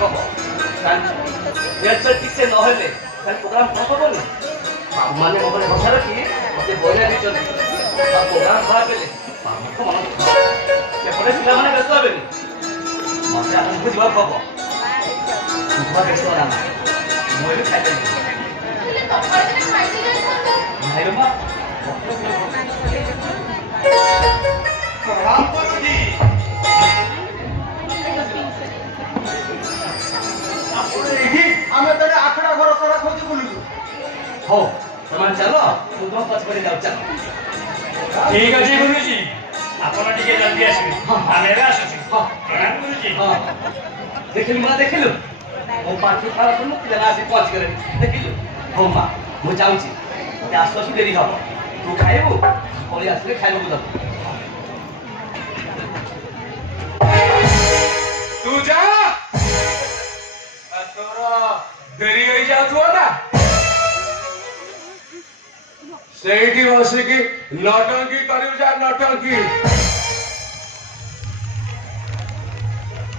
खबर ठीक से नहले प्रोग्राम खबरनी माने मोबाइल बसा रखी मत बहिना दीचंदी प्रोग्राम खराब हेले को मन सेपटे पिला माने व्यस्त हेबेनी मत आपको जीवा खबर तुम व्यस्त ना मुझे खाई नहीं रे मां राम गुरुजी आमे तले आखड़ा घर सारा खोजी बुलुछु हो समान चलो तू तो पछ पड़ी जाऊ चलो ठीक अछि गुरुजी आपण टिके जल्दी आसी आमे रे आसुची प्रणाम गुरुजी हां देखिलु मां देखिलु ओ पाठी खाला सुन पिला आसी पछ करे देखिलु हो मां मु जाउची ते आसुची देरी हबो तू खाइबु कोली आसले खाइबु दब तू जा तोरा देरी होई जाउथो ना सेठी बसे की नौटंकी करियो जा नौटंकी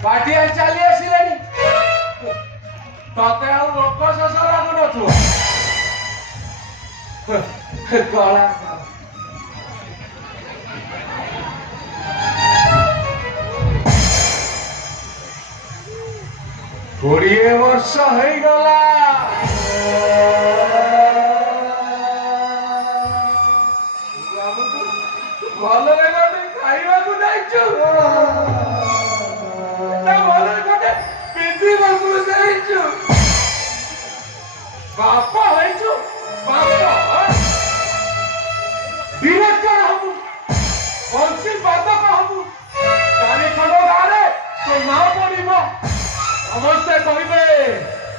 पार्टी चली आसिलेनी तते आ लोक शोष लागु नथु कला कोड़िए वर्ष हो गला भलरे गोटे खाइबाकू जाइछु ना भलरे गोटे पिंधिबाकू जाइछु बापा होइछु बापा डिरेक्टर हबु बंसी बादक हबु गाड़ी खंड गारे तो ना पड़िबो समस्ते कहिबे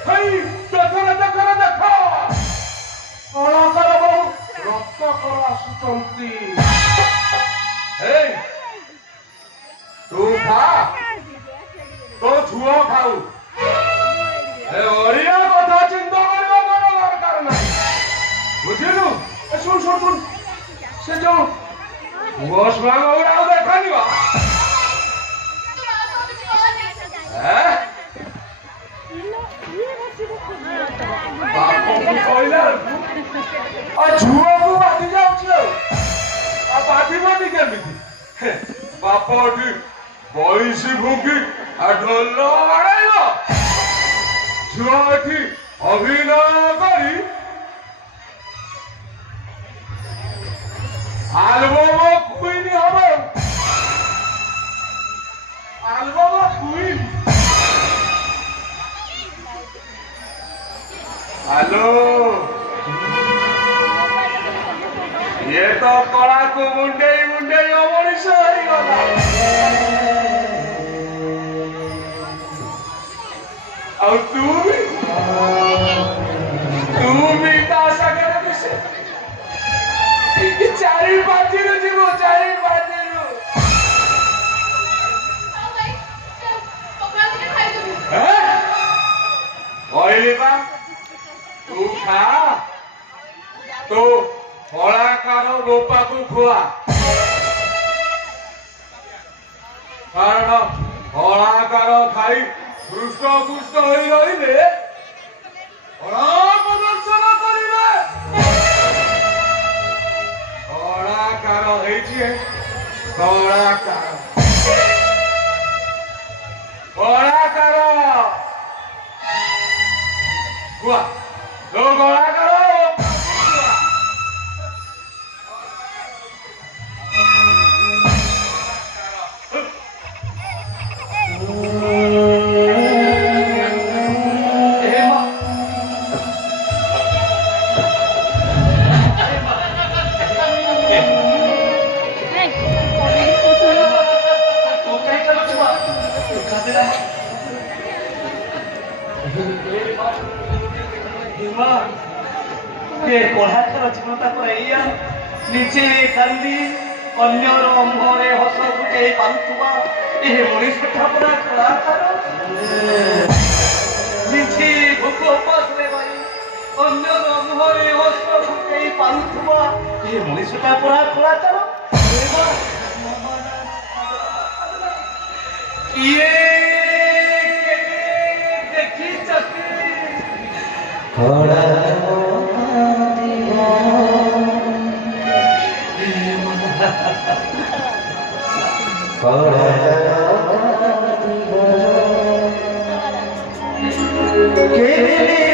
हेई देखो कलाकार बहु रक्त कर आसुचंती हेई तू खा तो छुआ खाऊ ए ओरिया कथा चिंता करबा मोर दरकार नाही बुझिलु ए सुन से जो बस मांग और देखानी बा हैं झुआ को बाटी जाऊँ आ बाटी बाटी केमिति बापटी बइसी भूंगी आ ढोल आड़ाइबो झुआ एठी अभिनय करी एल्बम क्वीन हबो एल्बम क्वीन हेलो ये तो कला को मुंडे अमरीश हो गला और तू भी ता सगरे किसे चारी पाती रो जीवो चारी पाती रो हैं ओइले बा तू खा तो कलाकार गोपा को खुआ कारण कलाकार खाई हृष्ट पुष्ट हो रही प्रदर्शन करेंगे कलाकार कलाकार हुआ तो कलाकार कलाकार जीवनता पर निजे कांदी अन्यर मुहरे हस फुटे पारुवा ये मनीषा पूरा कलाकार निजे भोक उपास अन्यर मुहरे हस फुटे पारुवा ये मनीषा पूरा कलाकार ये ଚକି के